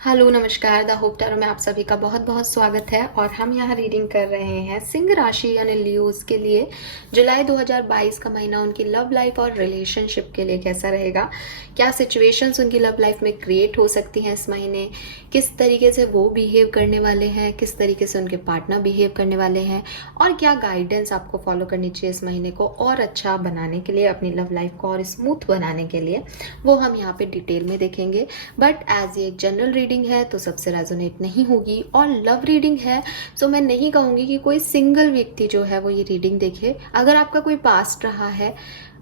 Hello नमस्कार। The hope tarot में आप सभी का बहुत बहुत स्वागत है और हम यहाँ रीडिंग कर रहे हैं सिंह राशि यानी लियोज के लिए जुलाई 2022 का महीना उनकी लव लाइफ और रिलेशनशिप के लिए कैसा रहेगा, क्या सिचुएशंस उनकी लव लाइफ में क्रिएट हो सकती हैं इस महीने, किस तरीके से वो बिहेव करने वाले हैं, किस तरीके से उनके पार्टनर बिहेव करने वाले हैं और क्या गाइडेंस आपको फॉलो करनी चाहिए इस महीने को और अच्छा बनाने के लिए, अपनी लव लाइफ को और स्मूथ बनाने के लिए, वो हम यहाँ पे डिटेल में देखेंगे। बट एज ये एक जनरल रीडिंग है तो सबसे रेजोनेट नहीं होगी और लव रीडिंग है सो मैं नहीं कहूँगी कि कोई सिंगल व्यक्ति जो है वो ये रीडिंग देखे। अगर आपका कोई पास्ट रहा है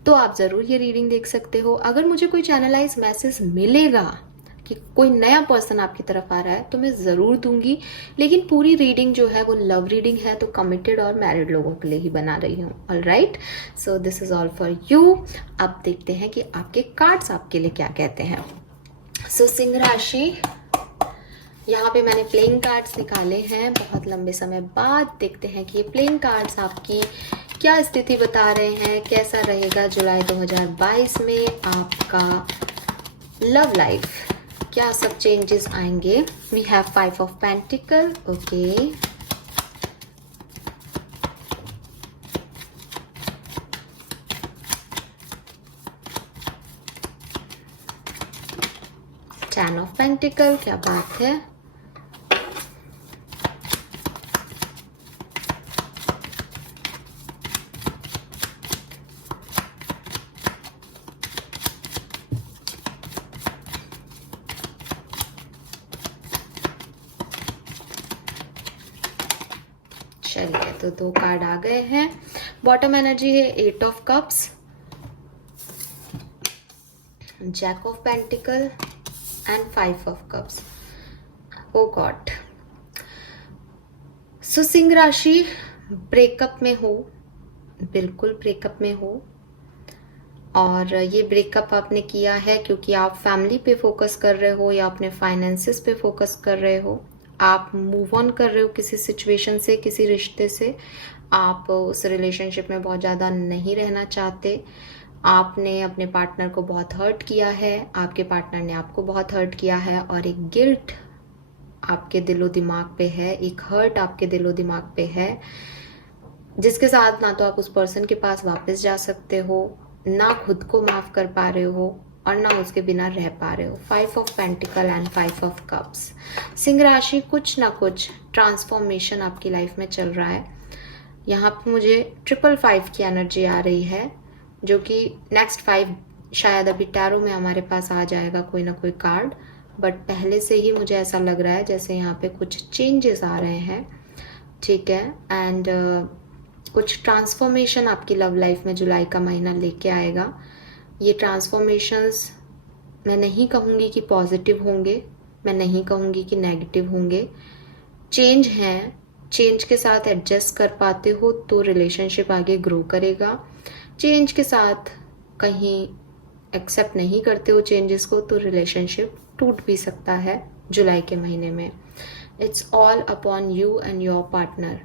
तो आप ज़रूर ये रीडिंग देख सकते हो। अगर मुझे कोई चैनलाइज मैसेज मिलेगा कि कोई नया पर्सन आपकी तरफ आ रहा है तो मैं ज़रूर दूंगी, लेकिन पूरी रीडिंग जो है वो लव रीडिंग है तो कमिटेड और मैरिड लोगों के लिए ही बना रही हूँ। All right, so this is all for you. अब देखते हैं कि आपके कार्ड्स आपके लिए क्या कहते हैं। सो सिंह राशि, यहाँ पे मैंने प्लेइंग कार्ड्स निकाले हैं बहुत लंबे समय बाद। देखते हैं कि ये प्लेइंग कार्ड्स आपकी क्या स्थिति बता रहे हैं, कैसा रहेगा जुलाई 2022 में आपका लव लाइफ, क्या सब चेंजेस आएंगे। We have 5 of pentacle, okay, ten of pentacle, क्या बात है, चलिए तो 2 कार्ड आ गए हैं। बॉटम एनर्जी है 8 of cups, jack of pentacle and 5 of cups. Oh god, so सिंह राशि ब्रेकअप में हो, बिल्कुल ब्रेकअप में हो और ये ब्रेकअप आपने किया है क्योंकि आप फैमिली पे फोकस कर रहे हो या अपने फाइनेंसेस पे फोकस कर रहे हो। आप मूव ऑन कर रहे हो किसी सिचुएशन से, किसी रिश्ते से, आप उस रिलेशनशिप में बहुत ज़्यादा नहीं रहना चाहते। आपने अपने पार्टनर को बहुत हर्ट किया है, आपके पार्टनर ने आपको बहुत हर्ट किया है और एक गिल्ट आपके दिलो दिमाग पे है, एक हर्ट आपके दिलो दिमाग पे है जिसके साथ ना तो आप उस पर्सन के पास वापस जा सकते हो, ना खुद को माफ कर पा रहे हो और ना उसके बिना रह पा रहे हो। 5 of pentacle and 5 of cups. Singh राशि कुछ ना कुछ ट्रांसफॉर्मेशन आपकी लाइफ में चल रहा है। यहाँ पे मुझे 555 की एनर्जी आ रही है जो कि नेक्स्ट 5 शायद अभी टैरो में हमारे पास आ जाएगा कोई ना कोई कार्ड, बट पहले से ही मुझे ऐसा लग रहा है जैसे यहाँ पे कुछ चेंजेस आ रहे हैं, ठीक है। एंड कुछ ट्रांसफॉर्मेशन आपकी लव लाइफ में जुलाई का महीना लेके आएगा। ये ट्रांसफॉर्मेशंस मैं नहीं कहूँगी कि पॉजिटिव होंगे, मैं नहीं कहूँगी कि नेगेटिव होंगे। चेंज हैं, चेंज के साथ एडजस्ट कर पाते हो तो रिलेशनशिप आगे ग्रो करेगा। चेंज के साथ कहीं एक्सेप्ट नहीं करते हो चेंजेस को तो रिलेशनशिप टूट भी सकता है जुलाई के महीने में। It's all upon you and your partner.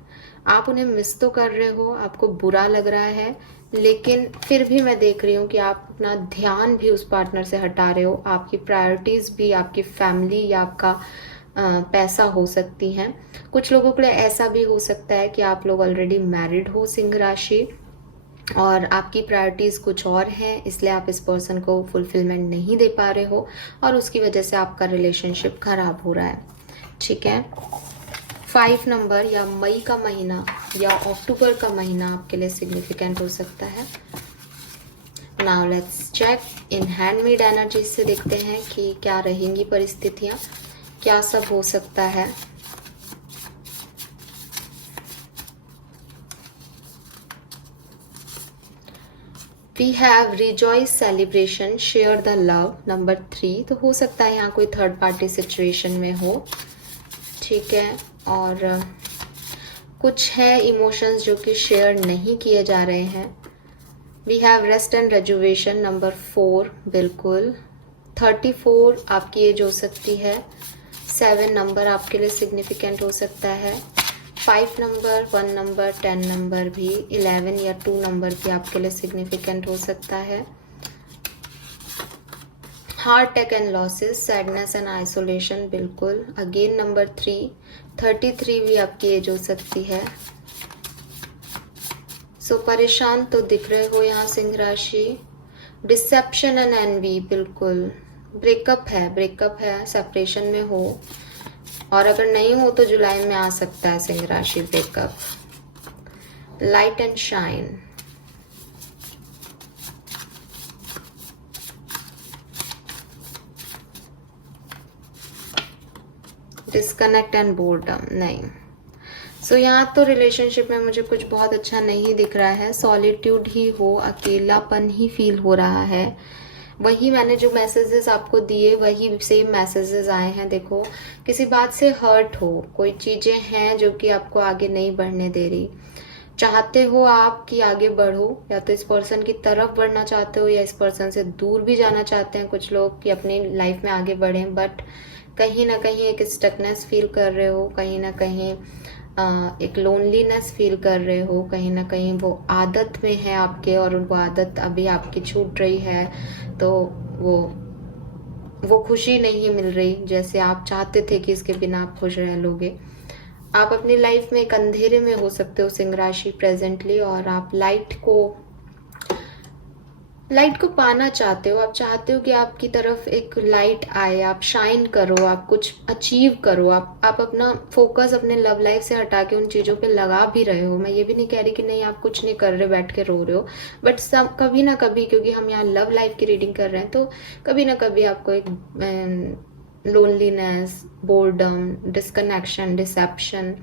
आप उन्हें मिस तो कर रहे हो, आपको बुरा लग रहा है, लेकिन फिर भी मैं देख रही हूँ कि आप अपना ध्यान भी उस पार्टनर से हटा रहे हो। आपकी प्रायोरिटीज़ भी आपकी फैमिली या आपका पैसा हो सकती हैं। कुछ लोगों के लिए ऐसा भी हो सकता है कि आप लोग ऑलरेडी मैरिड हो सिंह राशि और आपकी प्रायोरिटीज़ कुछ और हैं, इसलिए आप इस पर्सन को फुलफिलमेंट नहीं दे पा रहे हो और उसकी वजह से आपका रिलेशनशिप खराब हो रहा है, ठीक है। 5 नंबर या मई का महीना या अक्टूबर का महीना आपके लिए सिग्निफिकेंट हो सकता है। Now let's check in handmade energy से, देखते हैं कि क्या रहेंगी परिस्थितियाँ, क्या सब हो सकता है। We have rejoice, celebration, share the love, number 3। तो हो सकता है यहाँ कोई थर्ड पार्टी सिचुएशन में हो, ठीक है। और कुछ है इमोशंस जो कि शेयर नहीं किए जा रहे हैं। We have rest and rejuvenation, number 4, बिल्कुल। 34 आपकी एज हो सकती है। 7 नंबर आपके लिए सिग्निफिकेंट हो सकता है। 5 नंबर, 1 नंबर, 10 नंबर भी, 11 या 2 नंबर भी आपके लिए सिग्निफिकेंट हो सकता है। Heart attack and losses, sadness and isolation, बिल्कुल। अगेन नंबर 3, 33 भी आपकी एज हो सकती है। सो परेशान तो दिख रहे हो यहाँ सिंह राशि। डिसेप्शन एंड एनवी, बिल्कुल। ब्रेकअप है, सेपरेशन में हो, और अगर नहीं हो तो जुलाई में आ सकता है सिंह राशि breakup. Light and shine, disconnect and boredom, नहीं। सो यहाँ तो रिलेशनशिप में मुझे कुछ बहुत अच्छा नहीं दिख रहा है। सॉलिट्यूड ही हो, अकेलापन ही फील हो रहा है। वही मैंने जो मैसेजेस आपको दिए वही सेम मैसेजेस आए हैं। देखो, किसी बात से हर्ट हो, कोई चीज़ें हैं जो कि आपको आगे नहीं बढ़ने दे रही। चाहते हो आप कि आगे बढ़ो, या तो इस पर्सन की तरफ बढ़ना चाहते हो या इस पर्सन से दूर भी जाना चाहते हैं कुछ लोग कि अपनी लाइफ में आगे बढ़ें, बट कहीं ना कहीं एक स्टकनेस फील कर रहे हो, कहीं ना कहीं एक लोनलीनेस फील कर रहे हो, कहीं ना कहीं वो आदत में है आपके और वो आदत अभी आपकी छूट रही है, तो वो खुशी नहीं मिल रही जैसे आप चाहते थे कि इसके बिना आप खुश रह लोगे। आप अपनी लाइफ में एक अंधेरे में हो सकते हो सिंह राशि प्रेजेंटली, और आप लाइट को पाना चाहते हो। आप चाहते हो कि आपकी तरफ एक लाइट आए, आप शाइन करो, आप कुछ अचीव करो। आप अपना फोकस अपने लव लाइफ से हटा के उन चीज़ों पे लगा भी रहे हो। मैं ये भी नहीं कह रही कि नहीं आप कुछ नहीं कर रहे, बैठ के रो रहे हो, बट सब कभी ना कभी, क्योंकि हम यहाँ लव लाइफ की रीडिंग कर रहे हैं, तो कभी ना कभी आपको एक loneliness, boredom, disconnection, deception,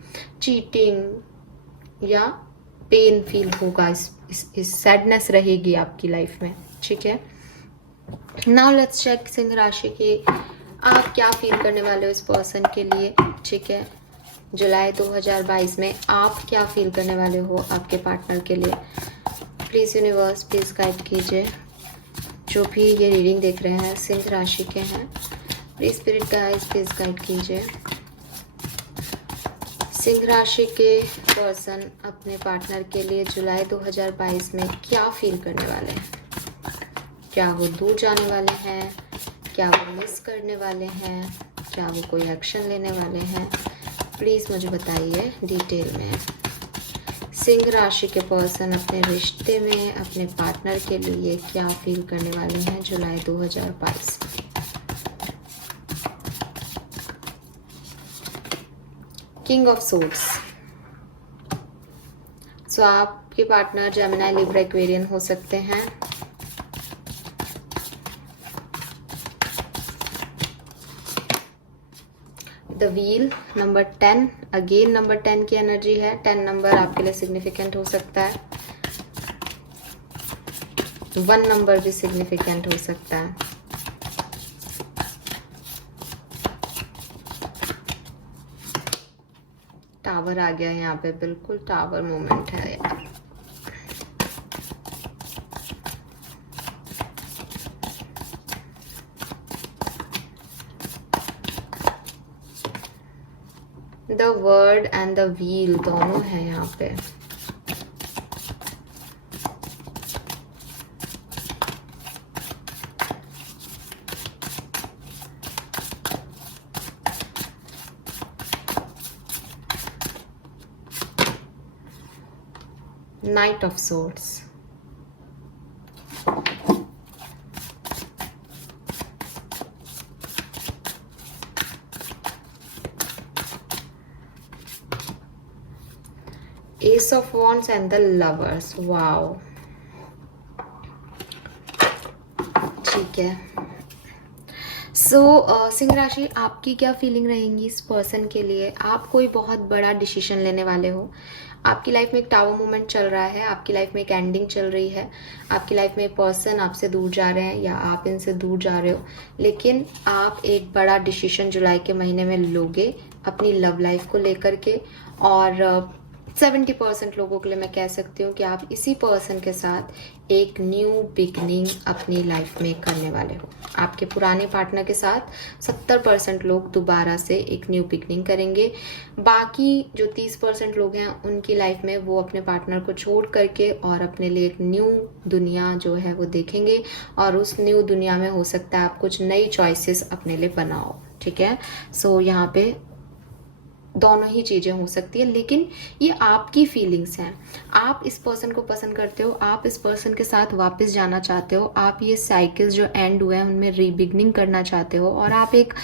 cheating या पेन फील होगा। इस सैडनेस रहेगी आपकी लाइफ में, ठीक है। नाउ लेट्स चेक सिंह राशि की आप क्या फील करने वाले हो इस पर्सन के लिए, ठीक है। जुलाई 2022 में आप क्या फील करने वाले हो आपके पार्टनर के लिए। प्लीज़ यूनिवर्स प्लीज़ गाइड कीजिए। जो भी ये रीडिंग देख रहे हैं सिंह राशि के हैं, please spirit guides please guide कीजिए। सिंह राशि के पर्सन अपने पार्टनर के लिए जुलाई 2022 में क्या फील करने वाले हैं। क्या वो दूर जाने वाले हैं, क्या वो मिस करने वाले हैं, क्या वो कोई एक्शन लेने वाले हैं, प्लीज़ मुझे बताइए डिटेल में। सिंह राशि के पर्सन अपने रिश्ते में अपने पार्टनर के लिए क्या फील करने वाले हैं जुलाई 2022। King of swords. सो आपके पार्टनर जेमिनी, लिब्रा, एक्वेरियन हो सकते हैं। The wheel, number 10, again number 10 की एनर्जी है। 10 नंबर आपके लिए सिग्निफिकेंट हो सकता है। 1 नंबर भी सिग्निफिकेंट हो सकता है। टावर आ गया यहाँ पे, बिल्कुल टावर मोमेंट है यार। The word and the wheel दोनों है यहाँ पे। Knight of Swords. Ace of Wands and the Lovers. Wow. ठीक है। सिंह राशि, आपकी क्या फीलिंग रहेंगी इस पर्सन के लिए। आप कोई बहुत बड़ा डिसीजन लेने वाले हो। आपकी लाइफ में एक टावर मूवमेंट चल रहा है, आपकी लाइफ में एक एंडिंग चल रही है, आपकी लाइफ में एक पर्सन आपसे दूर जा रहे हैं या आप इनसे दूर जा रहे हो, लेकिन आप एक बड़ा डिसीजन जुलाई के महीने में लोगे अपनी लव लाइफ को लेकर के। और 70% लोगों के लिए मैं कह सकती हूँ कि आप इसी पर्सन के साथ एक न्यू बिगनिंग अपनी लाइफ में करने वाले हो। आपके पुराने पार्टनर के साथ 70% लोग दोबारा से एक न्यू बिगनिंग करेंगे। बाकी जो 30% लोग हैं उनकी लाइफ में वो अपने पार्टनर को छोड़ करके और अपने लिए एक न्यू दुनिया जो है वो देखेंगे, और उस न्यू दुनिया में हो सकता है आप कुछ नई चॉइसेस अपने लिए बनाओ। ठीक है, सो यहाँ पे दोनों ही चीज़ें हो सकती है, लेकिन ये आपकी फीलिंग्स हैं। आप इस पर्सन को पसंद करते हो, आप इस पर्सन के साथ वापस जाना चाहते हो, आप ये साइकिल्स जो एंड हुए हैं उनमें रीबिगनिंग करना चाहते हो, और आप एक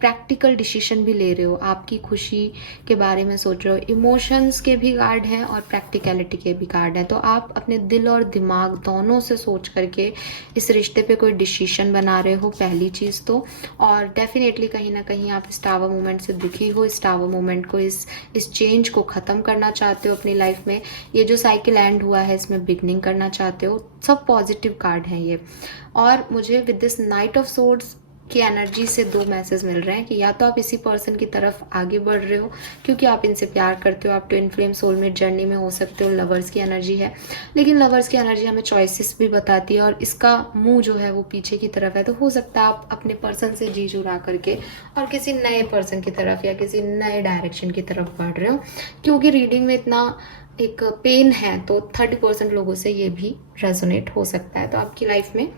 प्रैक्टिकल डिसीजन भी ले रहे हो, आपकी खुशी के बारे में सोच रहे हो। इमोशंस के भी कार्ड हैं और प्रैक्टिकलिटी के भी कार्ड हैं, तो आप अपने दिल और दिमाग दोनों से सोच करके इस रिश्ते पे कोई डिसीजन बना रहे हो, पहली चीज़ तो। और डेफिनेटली कहीं ना कहीं आप इस टावर मूवमेंट से दुखी हो, इस टावर मूवमेंट को, इस चेंज को ख़त्म करना चाहते हो अपनी लाइफ में। ये जो साइकिल एंड हुआ है इसमें बिगनिंग करना चाहते हो। सब पॉजिटिव कार्ड हैं ये। और मुझे with this night of swords की एनर्जी से दो मैसेज मिल रहे हैं कि या तो आप इसी पर्सन की तरफ आगे बढ़ रहे हो क्योंकि आप इनसे प्यार करते हो, आप ट्विन फ्लेम सोलमेट जर्नी में हो सकते हो। लवर्स की एनर्जी है, लेकिन लवर्स की एनर्जी हमें चॉइसेस भी बताती है और इसका मुंह जो है वो पीछे की तरफ है। तो हो सकता है आप अपने पर्सन से जी चुरा करके और किसी नए पर्सन की तरफ या किसी नए डायरेक्शन की तरफ बढ़ रहे हो, क्योंकि रीडिंग में इतना एक पेन है तो 30% लोगों से ये भी रेजोनेट हो सकता है। तो आपकी लाइफ में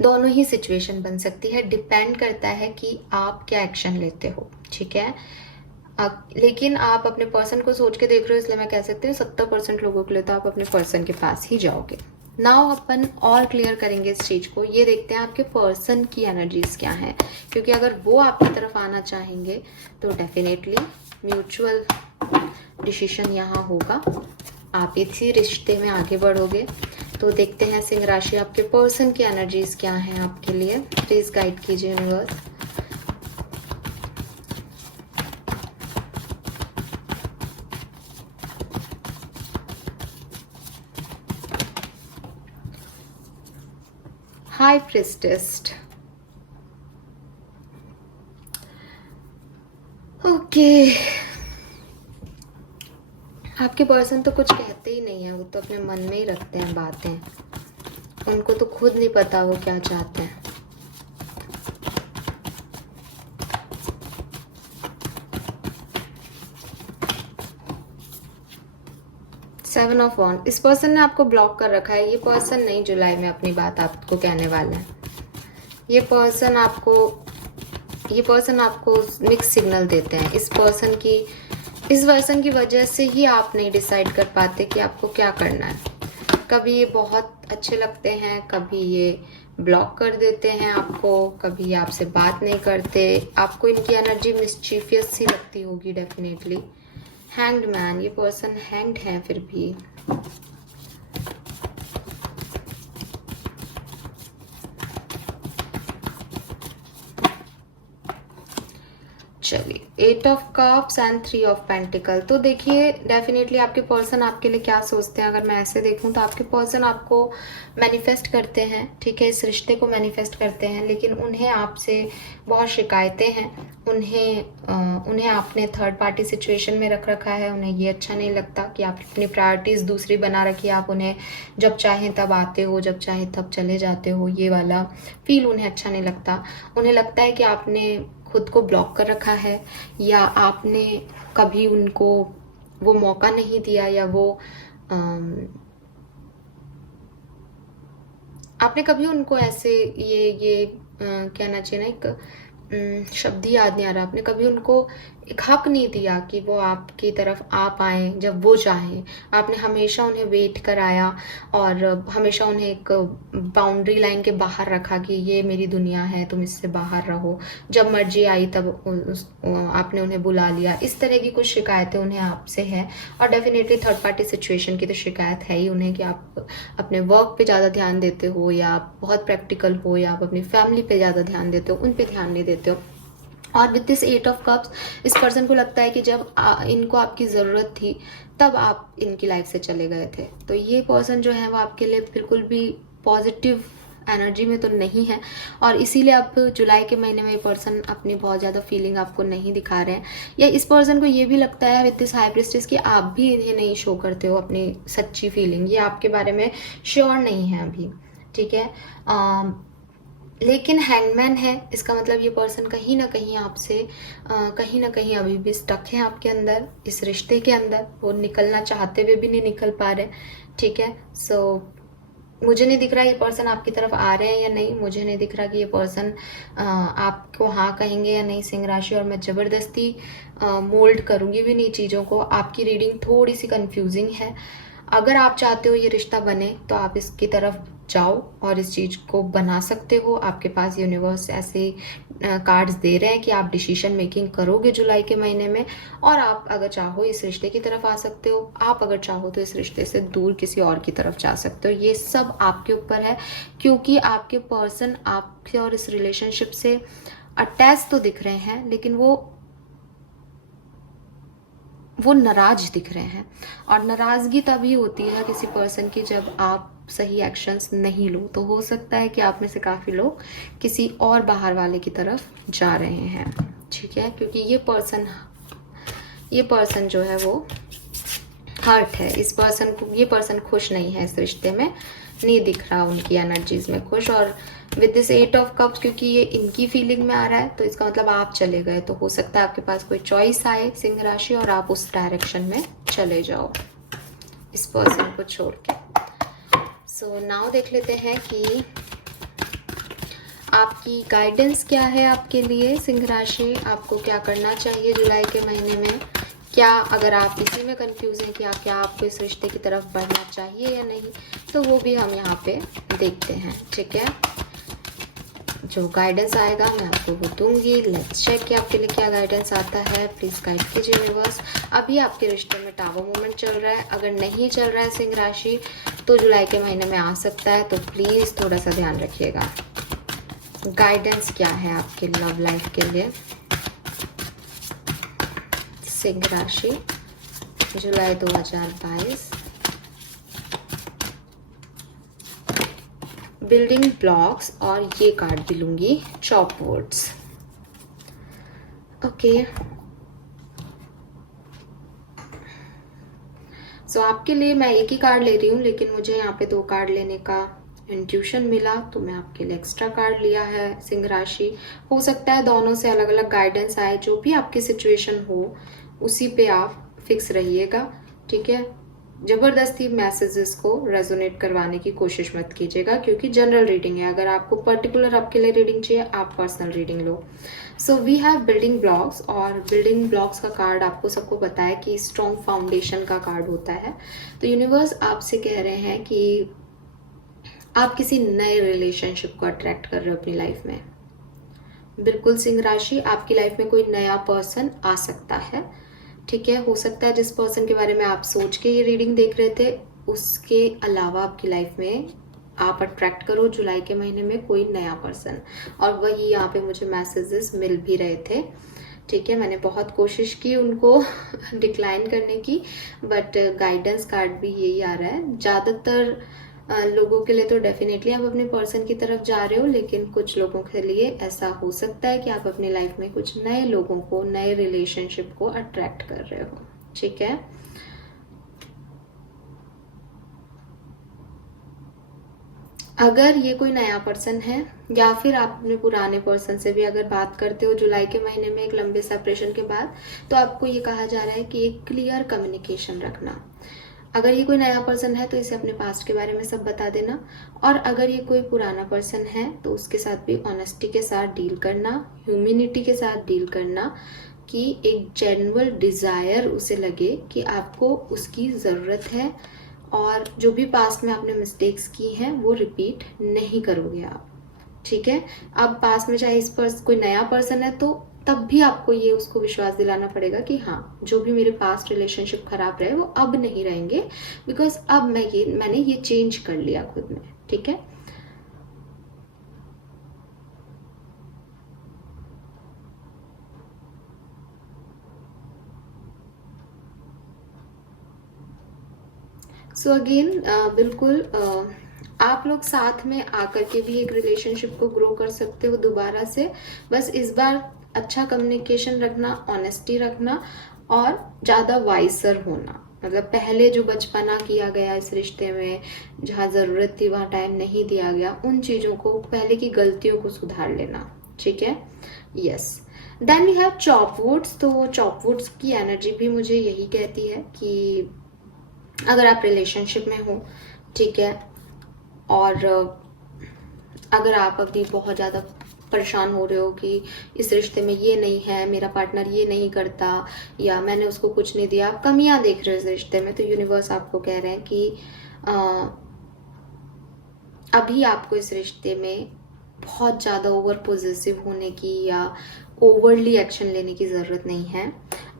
दोनों ही सिचुएशन बन सकती है, डिपेंड करता है कि आप क्या एक्शन लेते हो। ठीक है, लेकिन आप अपने पर्सन को सोच के देख रहे हो, इसलिए मैं कह सकती हूँ 70% लोगों के लिए तो आप अपने पर्सन के पास ही जाओगे। नाउ अपन और क्लियर करेंगे इस चीज को। ये देखते हैं आपके पर्सन की एनर्जीज क्या है, क्योंकि अगर वो आपकी तरफ आना चाहेंगे तो डेफिनेटली म्यूचुअल डिसीजन यहाँ होगा, आप इसी रिश्ते में आगे बढ़ोगे। तो देखते हैं सिंह राशि आपके पर्सन की एनर्जीज क्या हैं आपके लिए। प्लीज गाइड कीजिए यूनिवर्स। High priestess, okay. आपके पर्सन तो कुछ कहते ही नहीं है, वो तो अपने मन में ही रखते हैं बातें, उनको तो खुद नहीं पता वो क्या चाहते हैं। सेवन ऑफ वॉन्ड, इस पर्सन ने आपको ब्लॉक कर रखा है। ये पर्सन नहीं जुलाई में अपनी बात आपको कहने वाला है। ये पर्सन आपको मिक्स सिग्नल देते हैं। इस पर्सन की वजह से ही आप नहीं डिसाइड कर पाते कि आपको क्या करना है। कभी ये बहुत अच्छे लगते हैं, कभी ये ब्लॉक कर देते हैं आपको, कभी ये आपसे बात नहीं करते। आपको इनकी एनर्जी मिस्चीफियस सी लगती होगी डेफिनेटली। हैंग्ड मैन, ये पर्सन हैंग्ड है फिर भी। चलिए, 8 of cups and 3 of pentacle. तो देखिए डेफिनेटली आपके पर्सन आपके लिए क्या सोचते हैं। अगर मैं ऐसे देखूं तो आपके पर्सन आपको मैनिफेस्ट करते हैं, ठीक है, इस रिश्ते को मैनिफेस्ट करते हैं, लेकिन उन्हें आपसे बहुत शिकायतें हैं। उन्हें आपने थर्ड पार्टी सिचुएशन में रख रखा है। उन्हें ये अच्छा नहीं लगता कि आप अपनी प्रायोरिटीज़ दूसरी बना रखी है। आप उन्हें जब चाहें तब आते हो, जब चाहे तब चले जाते हो। ये वाला फील उन्हें अच्छा नहीं लगता। उन्हें लगता है कि आपने खुद को ब्लॉक कर रखा है, या आपने कभी उनको वो मौका नहीं दिया, या वो आपने कभी उनको ऐसे ये कहना चाहिए ना, एक शब्द ही याद नहीं आ रहा, आपने कभी उनको एक हक नहीं दिया कि वो आपकी तरफ आ पाए जब वो चाहें। आपने हमेशा उन्हें वेट कराया और हमेशा उन्हें एक बाउंड्री लाइन के बाहर रखा कि ये मेरी दुनिया है, तुम इससे बाहर रहो। जब मर्जी आई तब आपने उन्हें बुला लिया। इस तरह की कुछ शिकायतें उन्हें आपसे है। और डेफिनेटली थर्ड पार्टी सिचुएशन की तो शिकायत है ही उन्हें कि आप अपने वर्क पे ज़्यादा ध्यान देते हो, या आप बहुत प्रैक्टिकल हो, या आप अपनी फैमिली पे ज़्यादा ध्यान देते हो, उन पे ध्यान नहीं देते हो। और विद दिस 8 ऑफ कप्स, इस पर्सन को लगता है कि जब इनको आपकी ज़रूरत थी तब आप इनकी लाइफ से चले गए थे। तो ये पर्सन जो है वो आपके लिए बिल्कुल भी पॉजिटिव एनर्जी में तो नहीं है, और इसीलिए अब जुलाई के महीने में ये पर्सन अपनी बहुत ज़्यादा फीलिंग आपको नहीं दिखा रहे हैं, या इस पर्सन को ये भी लगता है विद दिस हाई प्रिस्टेस कि आप भी इन्हें नहीं शो करते हो अपनी सच्ची फीलिंग, ये आपके बारे में श्योर नहीं है अभी, ठीक है। लेकिन हैंगमैन है, इसका मतलब ये पर्सन कहीं ना कहीं आपसे कहीं ना कहीं अभी भी स्टक है आपके अंदर, इस रिश्ते के अंदर, वो निकलना चाहते हुए भी नहीं निकल पा रहे, ठीक है। सो मुझे नहीं दिख रहा ये पर्सन आपकी तरफ आ रहे हैं या नहीं, मुझे नहीं दिख रहा कि ये पर्सन आपको हाँ कहेंगे या नहीं सिंह राशि, और मैं ज़बरदस्ती मोल्ड करूँगी भी नहीं चीज़ों को। आपकी रीडिंग थोड़ी सी कंफ्यूजिंग है। अगर आप चाहते हो ये रिश्ता बने तो आप इसकी तरफ जाओ और इस चीज़ को बना सकते हो। आपके पास यूनिवर्स ऐसे कार्ड्स दे रहे हैं कि आप डिसीजन मेकिंग करोगे जुलाई के महीने में, और आप अगर चाहो इस रिश्ते की तरफ आ सकते हो, आप अगर चाहो तो इस रिश्ते से दूर किसी और की तरफ जा सकते हो। ये सब आपके ऊपर है, क्योंकि आपके पर्सन आपके और इस रिलेशनशिप से अटैच तो दिख रहे हैं, लेकिन वो नाराज दिख रहे हैं, और नाराज़गी तभी होती है किसी पर्सन की जब आप सही एक्शंस नहीं लो। तो हो सकता है कि आप में से काफ़ी लोग किसी और बाहर वाले की तरफ जा रहे हैं, ठीक है, क्योंकि ये पर्सन जो है वो हर्ट है। ये पर्सन खुश नहीं है, इस रिश्ते में नहीं दिख रहा उनकी एनर्जीज में खुश। और विद दिस 8 ऑफ कप्स, क्योंकि ये इनकी फीलिंग में आ रहा है, तो इसका मतलब आप चले गए, तो हो सकता है आपके पास कोई चॉइस आए सिंह राशि और आप उस डायरेक्शन में चले जाओ इस पर्सन को छोड़ के। सो नाउ देख लेते हैं कि आपकी गाइडेंस क्या है आपके लिए सिंह राशि, आपको क्या करना चाहिए जुलाई के महीने में। क्या अगर आप इसी में कंफ्यूज हैं कि क्या आपको इस रिश्ते की तरफ बढ़ना चाहिए या नहीं, तो वो भी हम यहाँ पे देखते हैं, ठीक है। जो गाइडेंस आएगा मैं आपको वो दूंगी। लेट्स चेक कि आपके लिए क्या गाइडेंस आता है। प्लीज़ गाइड कीजिए यूनिवर्स। अभी आपके रिश्ते में टावर मूवमेंट चल रहा है, अगर नहीं चल रहा है सिंह राशि तो जुलाई के महीने में आ सकता है, तो प्लीज़ थोड़ा सा ध्यान रखिएगा। गाइडेंस क्या है आपके लव लाइफ के लिए सिंह राशि जुलाई 2022। बिल्डिंग ब्लॉक्स, और ये कार्ड भी लूंगी चॉप वर्ड्स। ओके, सो आपके लिए मैं एक ही कार्ड ले रही हूँ, लेकिन मुझे यहाँ पे 2 कार्ड लेने का इंट्यूशन मिला, तो मैं आपके लिए एक्स्ट्रा कार्ड लिया है सिंह राशि। हो सकता है दोनों से अलग अलग गाइडेंस आए, जो भी आपकी सिचुएशन हो उसी पे आप फिक्स रहिएगा, ठीक है। ज़बरदस्ती मैसेजेस को रेजोनेट करवाने की कोशिश मत कीजिएगा, क्योंकि जनरल रीडिंग है। अगर आपको पर्टिकुलर आपके लिए रीडिंग चाहिए, आप पर्सनल रीडिंग लो। So we have building blocks, और बिल्डिंग ब्लॉक्स का कार्ड आपको सबको पता है कि स्ट्रॉन्ग फाउंडेशन का कार्ड होता है। तो यूनिवर्स आपसे कह रहे हैं कि आप किसी नए रिलेशनशिप को अट्रैक्ट कर रहे हो अपनी लाइफ में। बिल्कुल सिंह राशि, आपकी लाइफ में कोई नया पर्सन आ सकता है, ठीक है। हो सकता है जिस पर्सन के बारे में आप सोच के ये रीडिंग देख रहे थे, उसके अलावा आपकी लाइफ में आप अट्रैक्ट करो जुलाई के महीने में कोई नया पर्सन, और वही यहाँ पे मुझे मैसेजेस मिल भी रहे थे, ठीक है। मैंने बहुत कोशिश की उनको डिक्लाइन करने की, बट गाइडेंस कार्ड भी यही आ रहा है। ज़्यादातर लोगों के लिए तो डेफिनेटली आप अपने पर्सन की तरफ जा रहे हो, लेकिन कुछ लोगों के लिए ऐसा हो सकता है कि आप अपनी लाइफ में कुछ नए लोगों को, नए रिलेशनशिप को अट्रैक्ट कर रहे हो, ठीक है। अगर ये कोई नया पर्सन है, या फिर आप अपने पुराने पर्सन से भी अगर बात करते हो जुलाई के महीने में एक लंबे सेपरेशन के बाद, तो आपको ये कहा जा रहा है कि एक क्लियर कम्युनिकेशन रखना। अगर ये कोई नया पर्सन है तो इसे अपने पास्ट के बारे में सब बता देना, और अगर ये कोई पुराना पर्सन है तो उसके साथ भी ऑनेस्टी के साथ डील करना, ह्यूमिनिटी के साथ डील करना, कि एक जेन्युइन डिज़ायर उसे लगे कि आपको उसकी ज़रूरत है, और जो भी पास्ट में आपने मिस्टेक्स की हैं वो रिपीट नहीं करोगे आप, ठीक है। अब पास्ट में चाहे कोई नया पर्सन है, तो तब भी आपको ये उसको विश्वास दिलाना पड़ेगा कि हाँ, जो भी मेरे पास्ट रिलेशनशिप खराब रहे वो अब नहीं रहेंगे, बिकॉज अब मैंने ये चेंज कर लिया खुद में, ठीक है। सो अगेन बिल्कुल आप लोग साथ में आकर के भी एक रिलेशनशिप को ग्रो कर सकते हो दोबारा से। बस इस बार अच्छा कम्युनिकेशन रखना, ऑनेस्टी रखना और ज़्यादा वाइसर होना। मतलब पहले जो बचपना किया गया इस रिश्ते में, जहाँ ज़रूरत थी वहाँ टाइम नहीं दिया गया, उन चीज़ों को, पहले की गलतियों को सुधार लेना। ठीक है, yes. Then we have chop woods. तो चॉपवुड्स की एनर्जी भी मुझे यही कहती है कि अगर आप रिलेशनशिप में हो, ठीक है, और अगर आप अभी बहुत ज़्यादा परेशान हो रहे हो कि इस रिश्ते में ये नहीं है, मेरा पार्टनर ये नहीं करता, या मैंने उसको कुछ नहीं दिया, आप कमियां देख रहे हो इस रिश्ते में, तो यूनिवर्स आपको कह रहे हैं कि अभी आपको इस रिश्ते में बहुत ज़्यादा ओवर पॉजिटिव होने की या ओवरली एक्शन लेने की ज़रूरत नहीं है।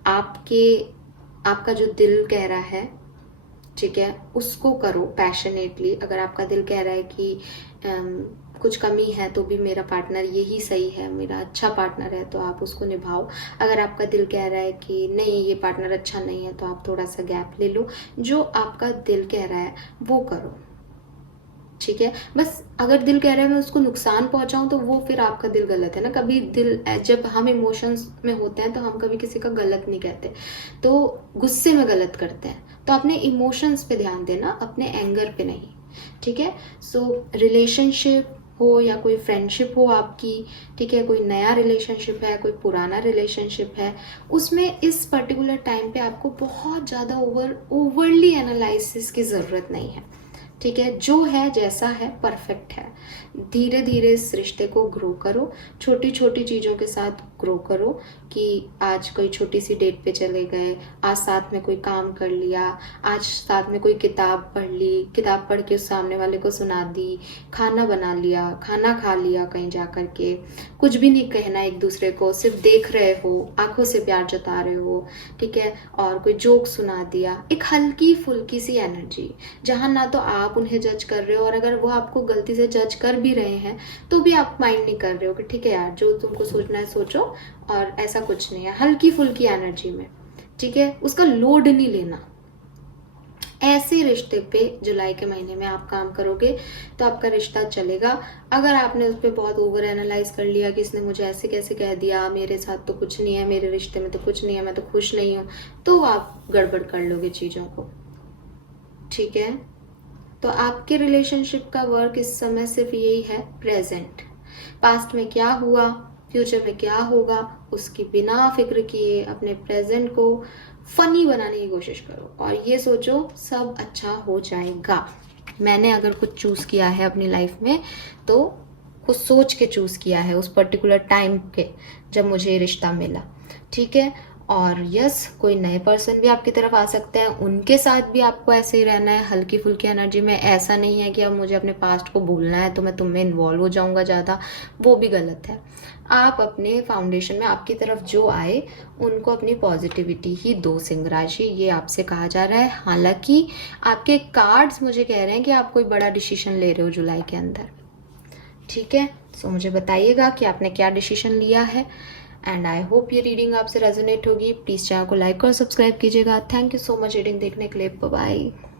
आपका जो दिल कह रहा है, ठीक है, उसको करो पैशनेटली। अगर आपका दिल कह रहा है कि कुछ कमी है तो भी मेरा पार्टनर यही सही है, मेरा अच्छा पार्टनर है, तो आप उसको निभाओ। अगर आपका दिल कह रहा है कि नहीं ये पार्टनर अच्छा नहीं है, तो आप थोड़ा सा गैप ले लो। जो आपका दिल कह रहा है वो करो, ठीक है। बस अगर दिल कह रहा है मैं उसको नुकसान पहुंचाऊं, तो वो फिर आपका दिल गलत है ना। कभी दिल, जब हम इमोशंस में होते हैं तो हम कभी किसी का गलत नहीं कहते, तो गुस्से में गलत करते हैं। तो अपने इमोशंस पे ध्यान देना, अपने एंगर पे नहीं, ठीक है। सो रिलेशनशिप हो या कोई फ्रेंडशिप हो आपकी, ठीक है, कोई नया रिलेशनशिप है, कोई पुराना रिलेशनशिप है, उसमें इस पर्टिकुलर टाइम पे आपको बहुत ज़्यादा ओवरली एनालिसिस की ज़रूरत नहीं है, ठीक है। जो है जैसा है परफेक्ट है। धीरे धीरे इस रिश्ते को ग्रो करो, छोटी छोटी चीज़ों के साथ ग्रो करो कि आज कोई छोटी सी डेट पे चले गए, आज साथ में कोई काम कर लिया, आज साथ में कोई किताब पढ़ ली, किताब पढ़ के उस सामने वाले को सुना दी, खाना बना लिया, खाना खा लिया कहीं जा कर के, कुछ भी नहीं कहना एक दूसरे को, सिर्फ देख रहे हो, आंखों से प्यार जता रहे हो, ठीक है, और कोई जोक सुना दिया। एक हल्की फुल्की सी एनर्जी, जहाँ ना तो आप उन्हें जज कर रहे हो, और अगर वो आपको गलती से जज कर भी रहे हैं तो भी आप माइंड नहीं कर रहे हो कि ठीक है यार, जो तुमको सोचना है सोचो, और ऐसा कुछ नहीं है। हल्की फुल्की एनर्जी में, ठीक है, उसका लोड नहीं लेना। ऐसे रिश्ते पे जुलाई के महीने में आप काम करोगे तो आपका रिश्ता चलेगा। अगर आपने उस पर बहुत ओवर एनालाइज कर लिया कि इसने मुझे ऐसे कैसे कह दिया, मेरे साथ तो कुछ नहीं है, मेरे रिश्ते में तो कुछ नहीं है, मैं तो खुश नहीं हूँ, तो आप गड़बड़ कर लोगे चीज़ों को, ठीक है। तो आपके रिलेशनशिप का वर्क इस समय सिर्फ यही है, प्रेजेंट। पास्ट में क्या हुआ, फ्यूचर में क्या होगा, उसकी बिना फिक्र किए अपने प्रेजेंट को फनी बनाने की कोशिश करो, और ये सोचो सब अच्छा हो जाएगा। मैंने अगर कुछ चूज़ किया है अपनी लाइफ में तो कुछ सोच के चूज़ किया है उस पर्टिकुलर टाइम के, जब मुझे ये रिश्ता मिला, ठीक है। और यस, कोई नए पर्सन भी आपकी तरफ आ सकते हैं, उनके साथ भी आपको ऐसे ही रहना है, हल्की फुल्की एनर्जी में। ऐसा नहीं है कि अब मुझे अपने पास्ट को भूलना है तो मैं तुम में इन्वॉल्व हो जाऊंगा ज़्यादा, वो भी गलत है। आप अपने फाउंडेशन में आपकी तरफ जो आए उनको अपनी पॉजिटिविटी ही दो। सिंह राशि, ये आपसे कहा जा रहा है। हालांकि आपके कार्ड्स मुझे कह रहे हैं कि आप कोई बड़ा डिसीजन ले रहे हो जुलाई के अंदर, ठीक है। सो मुझे बताइएगा कि आपने क्या डिसीजन लिया है, एंड आई होप ये रीडिंग आपसे रेजोनेट होगी। प्लीज़ चैनल को लाइक और सब्सक्राइब कीजिएगा। Thank you so much reading देखने के लिए। Bye bye.